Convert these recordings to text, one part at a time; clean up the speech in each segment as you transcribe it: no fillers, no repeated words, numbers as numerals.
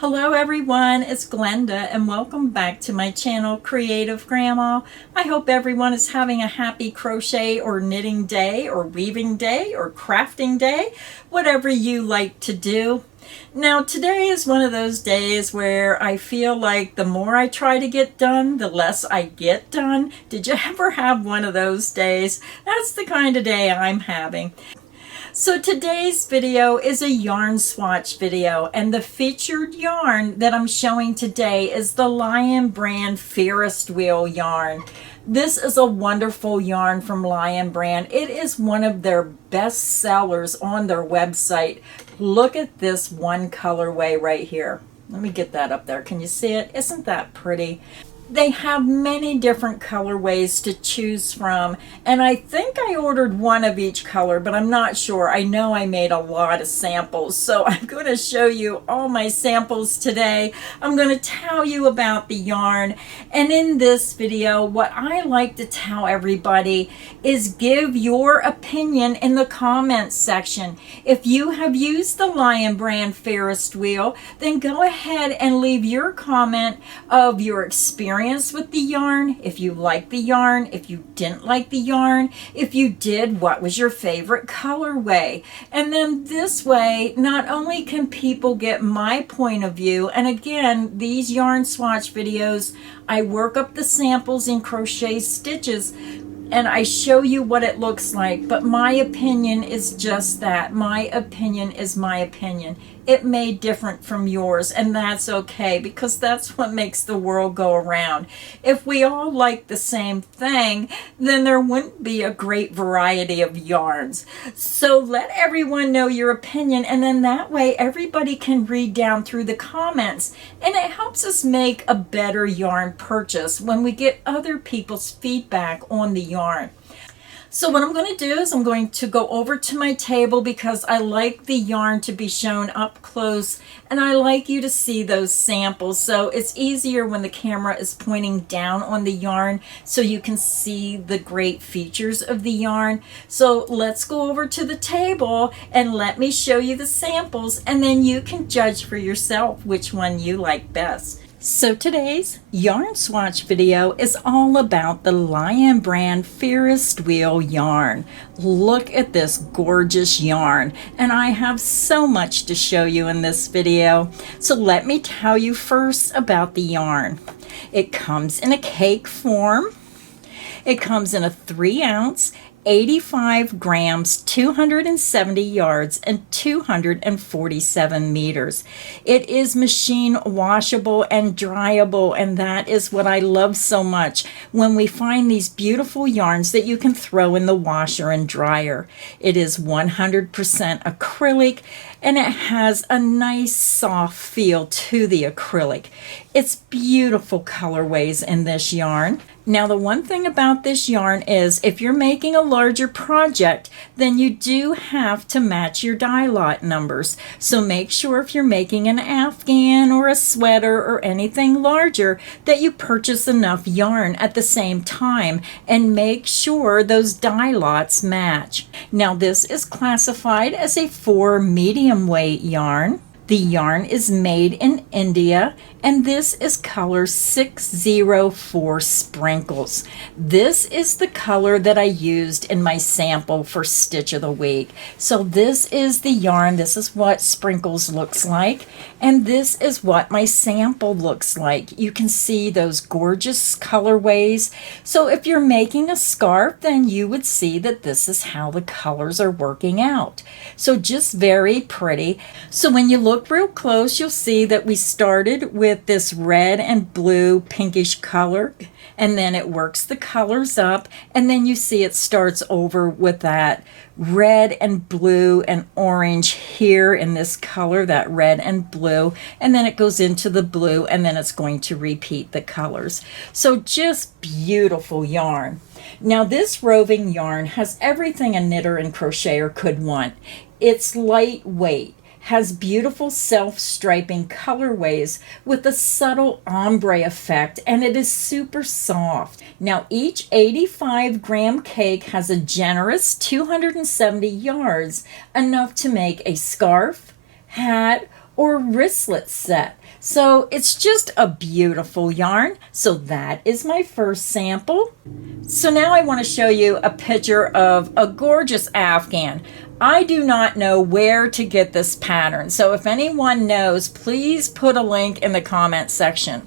Hello everyone, it's Glenda and welcome back to my channel Creative Grandma. I hope everyone is having a happy crochet or knitting day or weaving day or crafting day, whatever you like to do. Now today is one of those days where I feel like the more I try to get done, the less I get done. Did you ever have one of those days? That's the kind of day I'm having. So today's video is a yarn swatch video, and the featured yarn that I'm showing today is the Lion Brand Ferris Wheel yarn. This is a wonderful yarn from Lion Brand. It is one of their best sellers on their website. Look at this one colorway right here. Let me get that up there. Can you see it? Isn't that pretty? They have many different colorways to choose from, and I think I ordered one of each color, but I'm not sure. I know I made a lot of samples, so I'm going to show you all my samples today. I'm going to tell you about the yarn, and in this video, what I like to tell everybody is give your opinion in the comments section. If you have used the Lion Brand Ferris Wheel, then go ahead and leave your comment of your experience with the yarn, if you like the yarn, if you didn't like the yarn, if you did, what was your favorite colorway? And then this way, not only can people get my point of view, and again, these yarn swatch videos, I work up the samples in crochet stitches and I show you what it looks like, but my opinion is just that. My opinion is my opinion. It may differ from yours, and that's okay, because that's what makes the world go around. If we all like the same thing, then there wouldn't be a great variety of yarns. So let everyone know your opinion, and then that way everybody can read down through the comments, and it helps us make a better yarn purchase when we get other people's feedback on the yarn. So what I'm going to do is I'm going to go over to my table because I like the yarn to be shown up close, and I like you to see those samples. So it's easier when the camera is pointing down on the yarn so you can see the great features of the yarn. So let's go over to the table and let me show you the samples, and then you can judge for yourself which one you like best. So today's yarn swatch video is all about the Lion Brand Ferris Wheel yarn. Look at this gorgeous yarn, and I have so much to show you in this video. So let me tell you first about the yarn. It comes in a cake form. It comes in a 3-ounce 85 grams, 270 yards, and 247 meters. It is machine washable and dryable, and that is what I love so much when we find these beautiful yarns that you can throw in the washer and dryer. It is 100% acrylic, and it has a nice soft feel to the acrylic. It's beautiful colorways in this yarn. Now, the one thing about this yarn is if you're making a larger project, then you do have to match your dye lot numbers. So make sure if you're making an afghan or a sweater or anything larger that you purchase enough yarn at the same time and make sure those dye lots match. Now, this is classified as a 4 medium weight yarn. The yarn is made in India, and this is color 604 Sprinkles. This is the color that I used in my sample for Stitch of the Week. So this is the yarn. This is what Sprinkles looks like, and this is what my sample looks like. You can see those gorgeous colorways. So if you're making a scarf, then you would see that this is how the colors are working out. So just very pretty. So when you look real close, you'll see that we started with this red and blue pinkish color, and then it works the colors up, and then you see it starts over with that red and blue and orange here in this color, that red and blue, and then it goes into the blue, and then it's going to repeat the colors. So just beautiful yarn. Now this roving yarn has everything a knitter and crocheter could want. It's lightweight, has beautiful self-striping colorways with a subtle ombre effect, and it is super soft. Now each 85 gram cake has a generous 270 yards, enough to make a scarf, hat, or wristlet set. So it's just a beautiful yarn. So that is my first sample. So now I want to show you a picture of a gorgeous afghan. I do not know where to get this pattern. So if anyone knows, please put a link in the comment section.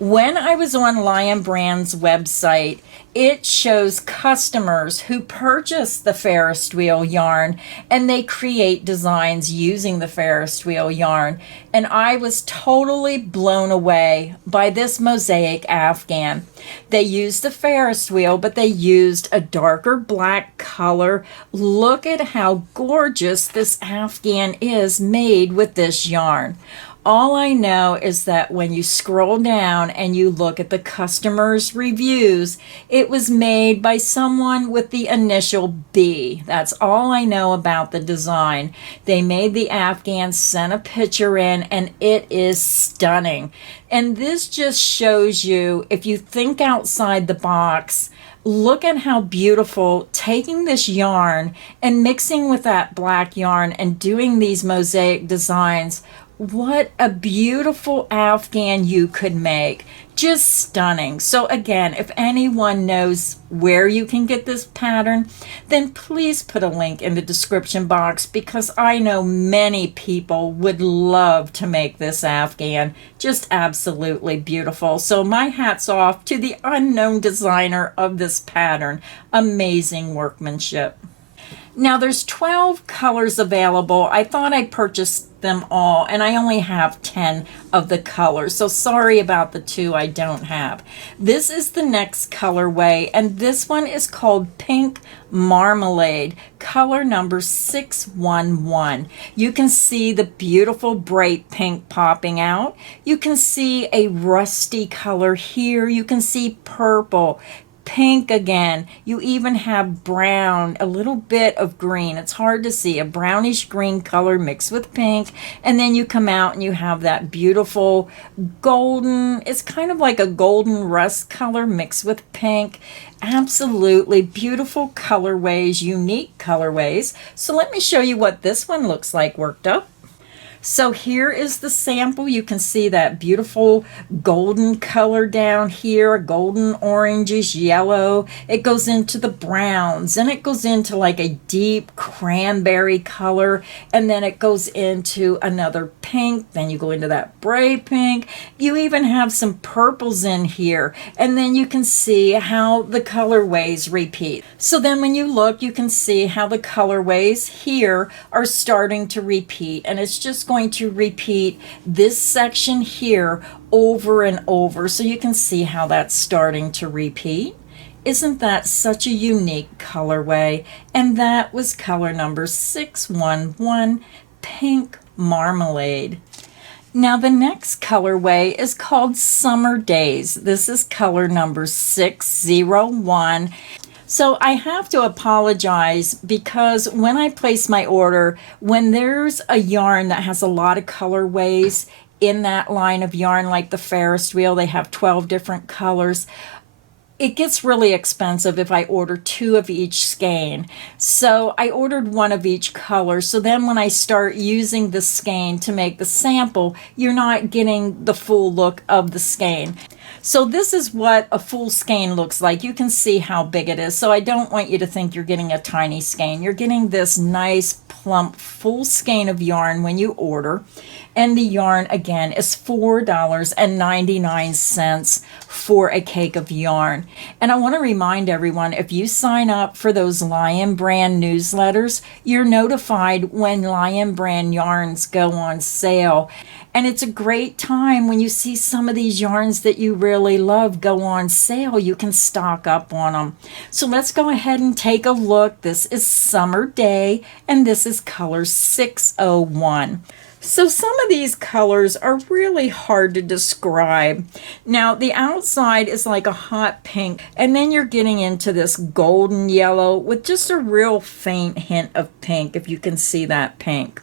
When I was on Lion Brand's website, it shows customers who purchase the Ferris wheel yarn and they create designs using the Ferris wheel yarn. And I was totally blown away by this mosaic afghan. They used the Ferris wheel, but they used a darker black color. Look at how gorgeous this afghan is made with this yarn. All I know is that when you scroll down and you look at the customers' reviews, it was made by someone with the initial B. That's all I know about the design. They made the afghan, sent a picture in, and it is stunning. And this just shows you, if you think outside the box, look at how beautiful taking this yarn and mixing with that black yarn and doing these mosaic designs. What a beautiful afghan you could make. Just stunning. So again, if anyone knows where you can get this pattern, then please put a link in the description box, because I know many people would love to make this afghan. Just absolutely beautiful. So my hat's off to the unknown designer of this pattern. Amazing workmanship. Now there's 12 colors available. I thought I purchased them all, and I only have 10 of the colors, so sorry about the 2 I don't have. This is the next colorway, and this one is called Pink Marmalade, color number 611. You can see the beautiful bright pink popping out. You can see a rusty color here. You can see purple, pink again. You even have brown, a little bit of green. It's hard to see, a brownish green color mixed with pink. And then you come out and you have that beautiful golden, it's kind of like a golden rust color mixed with pink. Absolutely beautiful colorways, unique colorways. So let me show you what this one looks like worked up. So here is the sample. You can see that beautiful golden color down here, golden orangish yellow. It goes into the browns, and it goes into like a deep cranberry color, and then it goes into another pink. Then you go into that bright pink. You even have some purples in here, and then you can see how the colorways repeat. So then when you look, you can see how the colorways here are starting to repeat, and it's just going to repeat this section here over and over, so you can see how that's starting to repeat. Isn't that such a unique colorway? And that was color number 611, Pink Marmalade. Now the next colorway is called Summer Days. This is color number 601. So I have to apologize, because when I place my order, when there's a yarn that has a lot of colorways in that line of yarn, like the Ferris wheel, they have 12 different colors. It gets really expensive if I order 2 of each skein. So I ordered 1 of each color. So then when I start using the skein to make the sample, you're not getting the full look of the skein. So this is what a full skein looks like. You can see how big it is. So I don't want you to think you're getting a tiny skein. You're getting this nice plump full skein of yarn when you order. And the yarn again is $4.99 for a cake of yarn. And I want to remind everyone, if you sign up for those Lion Brand newsletters, you're notified when Lion Brand yarns go on sale. And it's a great time when you see some of these yarns that you really love go on sale. You can stock up on them. So let's go ahead and take a look. This is Summer Day, and this is color 601. So some of these colors are really hard to describe. Now the outside is like a hot pink, and then you're getting into this golden yellow with just a real faint hint of pink, if you can see that pink.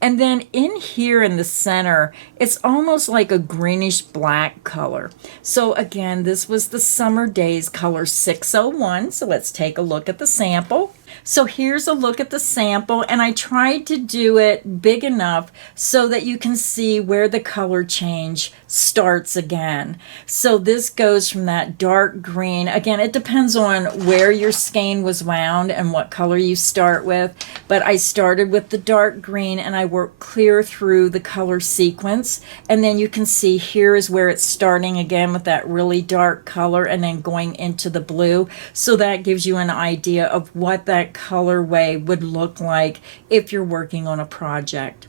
And then in here in the center, it's almost like a greenish black color. So again, this was the Summer Days color 601. So let's take a look at the sample. So here's a look at the sample, and I tried to do it big enough so that you can see where the color change starts again. So this goes from that dark green. Again, it depends on where your skein was wound and what color you start with, but I started with the dark green and I worked clear through the color sequence, and then you can see here is where it's starting again with that really dark color and then going into the blue. So that gives you an idea of what that colorway would look like if you're working on a project.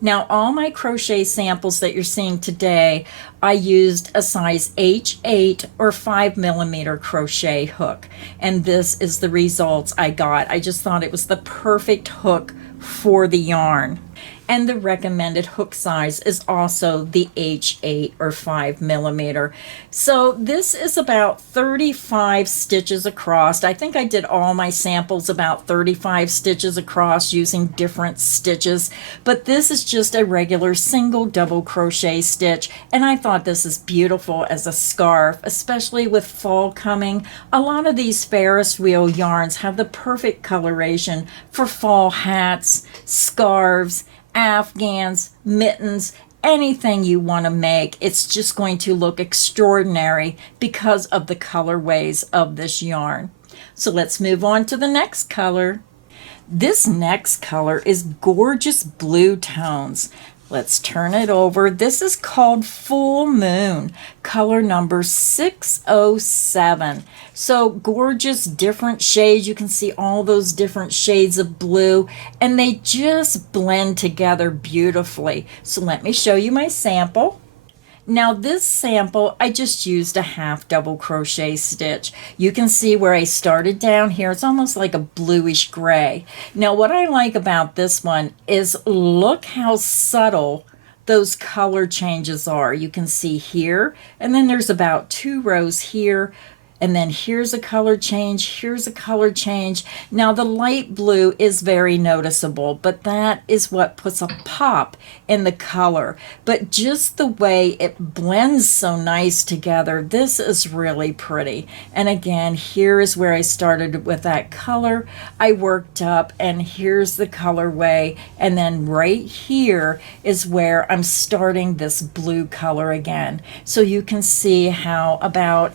Now, all my crochet samples that you're seeing today, I used a size H8 or 5mm crochet hook, and this is the results I got. I just thought it was the perfect hook for the yarn. And the recommended hook size is also the H8 or 5mm. So this is about 35 stitches across. I think I did all my samples about 35 stitches across using different stitches, but this is just a regular single double crochet stitch, and I thought this is beautiful as a scarf, especially with fall coming. A lot of these Ferris wheel yarns have the perfect coloration for fall hats, scarves, afghans, mittens, anything you want to make. It's just going to look extraordinary because of the colorways of this yarn. So let's move on to the next color. This next color is gorgeous blue tones. Let's turn it over. This is called Full Moon, color number 607. So gorgeous different shades. You can see all those different shades of blue, and they just blend together beautifully. So let me show you my sample. Now this sample, I just used a half double crochet stitch. You can see where I started down here. It's almost like a bluish gray. Now what I like about this one is look how subtle those color changes are. You can see here, and then there's about 2 rows here, and then here's a color change, here's a color change. Now the light blue is very noticeable, but that is what puts a pop in the color. But just the way it blends so nice together, this is really pretty. And again, here is where I started with that color. I worked up, and here's the colorway, and then right here is where I'm starting this blue color again. So you can see how about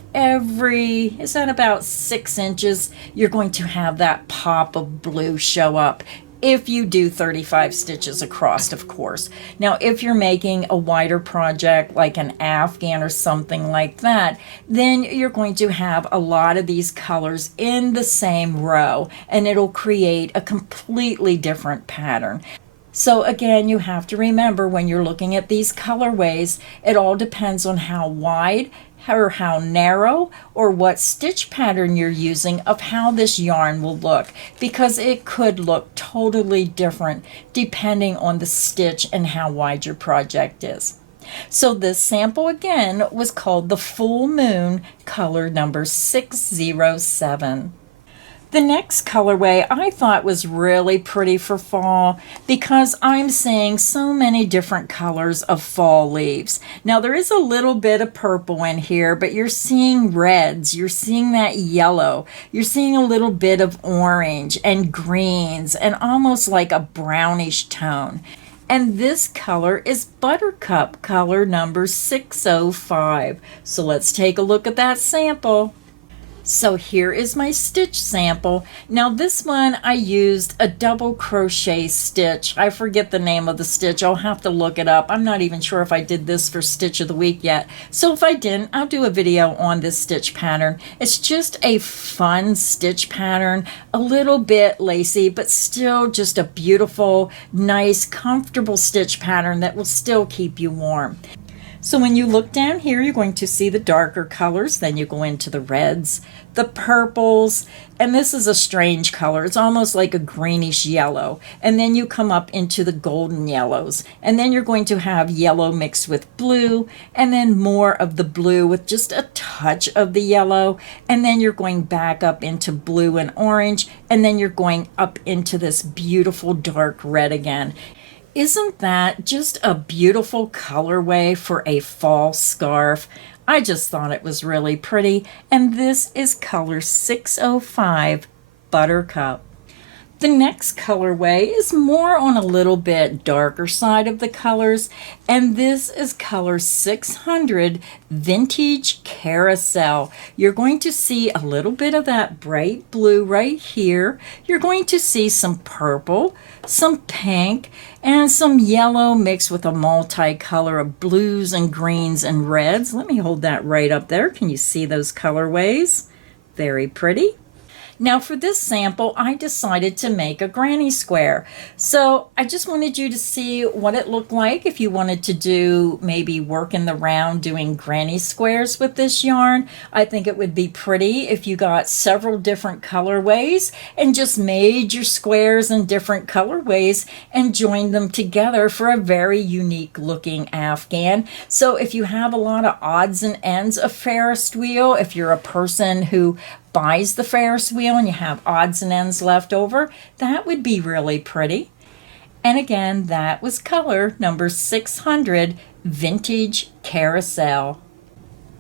is that about 6 inches, you're going to have that pop of blue show up if you do 35 stitches across, of course. Now, if you're making a wider project like an afghan or something like that, then you're going to have a lot of these colors in the same row, and it'll create a completely different pattern. So again, you have to remember when you're looking at these colorways, it all depends on how wide or how narrow or what stitch pattern you're using of how this yarn will look, because it could look totally different depending on the stitch and how wide your project is. So this sample again was called the Full Moon, color number 607. The next colorway I thought was really pretty for fall because I'm seeing so many different colors of fall leaves. Now there is a little bit of purple in here, but you're seeing reds, you're seeing that yellow, you're seeing a little bit of orange and greens and almost like a brownish tone. And this color is Buttercup, color number 605. So let's take a look at that sample. So here is my stitch sample. Now this one I used a double crochet stitch. I forget the name of the stitch. I'll have to look it up. I'm not even sure if I did this for Stitch of the Week yet. So if I didn't, I'll do a video on this stitch pattern. It's just a fun stitch pattern, a little bit lacy, but still just a beautiful, nice, comfortable stitch pattern that will still keep you warm. So when you look down here, you're going to see the darker colors, then you go into the reds, the purples, and this is a strange color. It's almost like a greenish yellow. And then you come up into the golden yellows, and then you're going to have yellow mixed with blue, and then more of the blue with just a touch of the yellow, and then you're going back up into blue and orange, and then you're going up into this beautiful dark red again. Isn't that just a beautiful colorway for a fall scarf? I just thought it was really pretty, and this is color 605, Buttercup. The next colorway is more on a little bit darker side of the colors, and this is color 600 Vintage Carousel. You're going to see a little bit of that bright blue right here. You're going to see some purple, some pink, and some yellow mixed with a multicolor of blues and greens and reds. Let me hold that right up there. Can you see those colorways? Very pretty. Now for this sample, I decided to make a granny square. So I just wanted you to see what it looked like if you wanted to do maybe work in the round doing granny squares with this yarn. I think it would be pretty if you got several different colorways and just made your squares in different colorways and joined them together for a very unique looking afghan. So if you have a lot of odds and ends of Ferris wheel, if you're a person who buys the Ferris wheel and you have odds and ends left over, that would be really pretty. And again, that was color number 600 Vintage Carousel.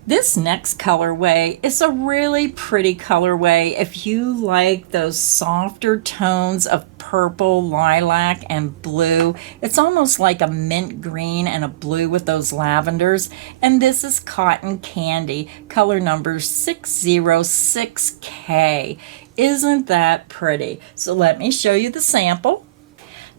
This next colorway is a really pretty colorway if you like those softer tones of purple, lilac, and blue. It's almost like a mint green and a blue with those lavenders. And this is Cotton Candy, color number 606K. Isn't that pretty? So let me show you the sample.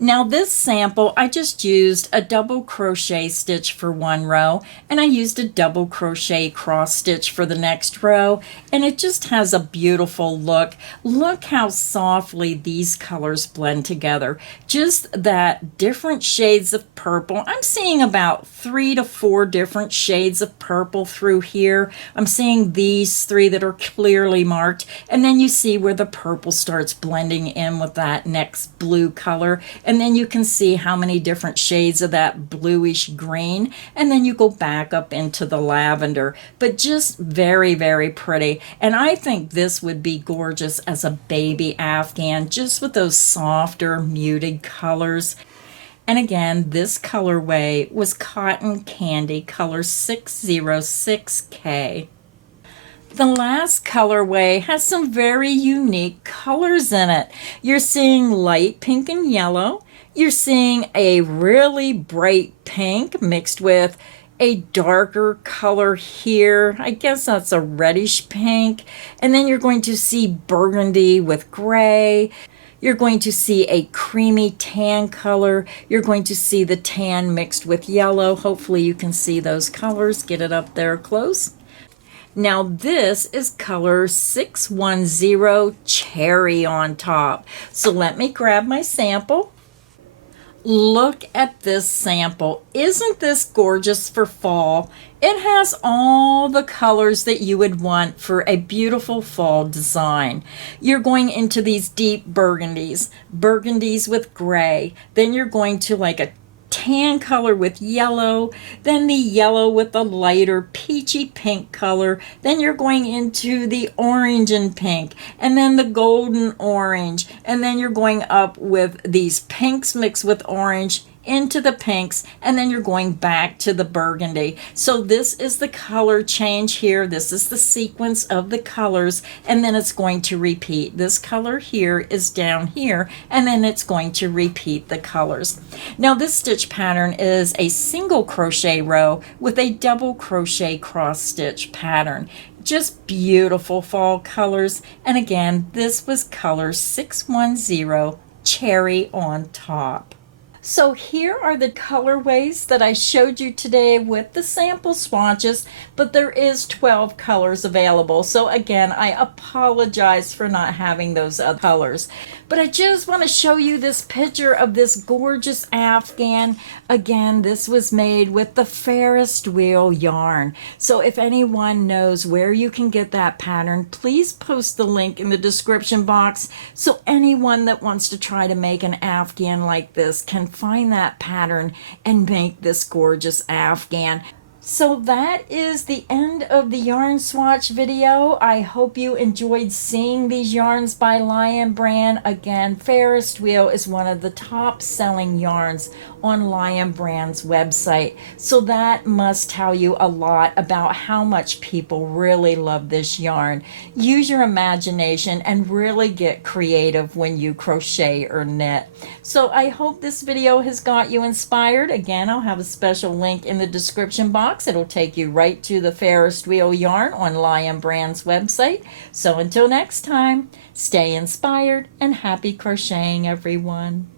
Now this sample, I just used a double crochet stitch for one row, and I used a double crochet cross stitch for the next row, and it just has a beautiful look. Look how softly these colors blend together. Just that different shades of purple. I'm seeing about 3 to 4 different shades of purple through here. I'm seeing these 3 that are clearly marked, and then you see where the purple starts blending in with that next blue color. And then you can see how many different shades of that bluish green. And then you go back up into the lavender. But just very, very pretty. And I think this would be gorgeous as a baby afghan, just with those softer, muted colors. And again, this colorway was Cotton Candy, color 606K. The last colorway has some very unique colors in it. You're seeing light pink and yellow. You're seeing a really bright pink mixed with a darker color here. I guess that's a reddish pink. And then you're going to see burgundy with gray. You're going to see a creamy tan color. You're going to see the tan mixed with yellow. Hopefully you can see those colors. Get it up there close. Now this is color 610 Cherry on top. So let me grab my sample. Look at this sample. Isn't this gorgeous for fall? It has all the colors that you would want for a beautiful fall design. You're going into these deep burgundies with gray. Then you're going to like a tan color with yellow, then the yellow with the lighter peachy pink color, then you're going into the orange and pink, and then the golden orange, and then you're going up with these pinks mixed with orange into the pinks, and then you're going back to the burgundy. So this is the color change here. This is the sequence of the colors, and then it's going to repeat. This color here is down here, and then it's going to repeat the colors. Now this stitch pattern is a single crochet row with a double crochet cross stitch pattern. Just beautiful fall colors. And again, this was color 610 Cherry on top. So here are the colorways that I showed you today with the sample swatches, but there is 12 colors available. So again, I apologize for not having those other colors. But I just want to show you this picture of this gorgeous afghan. Again, this was made with the Ferris wheel yarn. So if anyone knows where you can get that pattern, please post the link in the description box so anyone that wants to try to make an afghan like this can find that pattern and make this gorgeous afghan. So that is the end of the yarn swatch video. I hope you enjoyed seeing these yarns by Lion Brand. Again, Ferris wheel is one of the top selling yarns on Lion Brand's website. So that must tell you a lot about how much people really love this yarn. Use your imagination and really get creative when you crochet or knit. So I hope this video has got you inspired. Again, I'll have a special link in the description box. It'll take you right to the Ferris wheel yarn on Lion Brand's website. So until next time, stay inspired and happy crocheting, everyone.